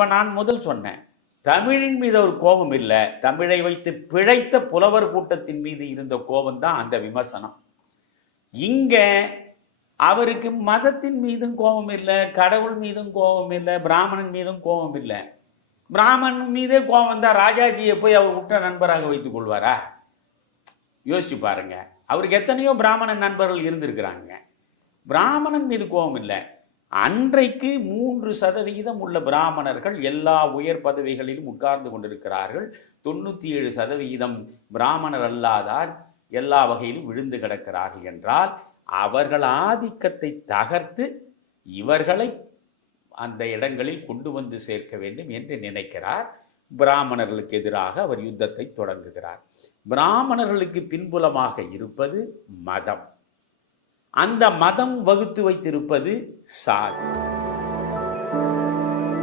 இப்போ நான் முதல் சொன்னேன். தமிழின் மீது ஒரு கோபம் இல்லை. தமிழை வைத்து பிழைத்த புலவர் கூட்டத்தின் மீது இருந்த கோபம் தான் அந்த விமர்சனம். இங்கே அவருக்கு மதத்தின் மீதும் கோபம் இல்லை கடவுள் மீதும் கோபம் இல்லை பிராமணன் மீதும் கோபம் இல்லை. பிராமணன் மீதே கோபம் தான் ராஜாஜியை போய் அவர் உற்ற நண்பராக வைத்துக் கொள்வாரா? யோசிச்சு பாருங்க. அவருக்கு எத்தனையோ பிராமணன் நண்பர்கள் இருந்திருக்கிறாங்க. பிராமணன் மீது கோபம் இல்லை. அன்றைக்கு மூன்று சதவிகிதம் உள்ள பிராமணர்கள் எல்லா உயர் பதவிகளிலும் உட்கார்ந்து கொண்டிருக்கிறார்கள். தொண்ணூற்றி ஏழு சதவிகிதம் பிராமணர் அல்லாதார் எல்லா வகையிலும் விழுந்து கிடக்கிறார்கள் என்றால் அவர்கள் ஆதிக்கத்தை தகர்த்து இவர்களை அந்த இடங்களில் கொண்டு வந்து சேர்க்க வேண்டும் என்று நினைக்கிறார். பிராமணர்களுக்கு எதிராக அவர் யுத்தத்தை தொடங்குகிறார். பிராமணர்களுக்கு பின்புலமாக இருப்பது மதம். அந்த மதம் வகுத்து வைத்திருப்பது சாதி.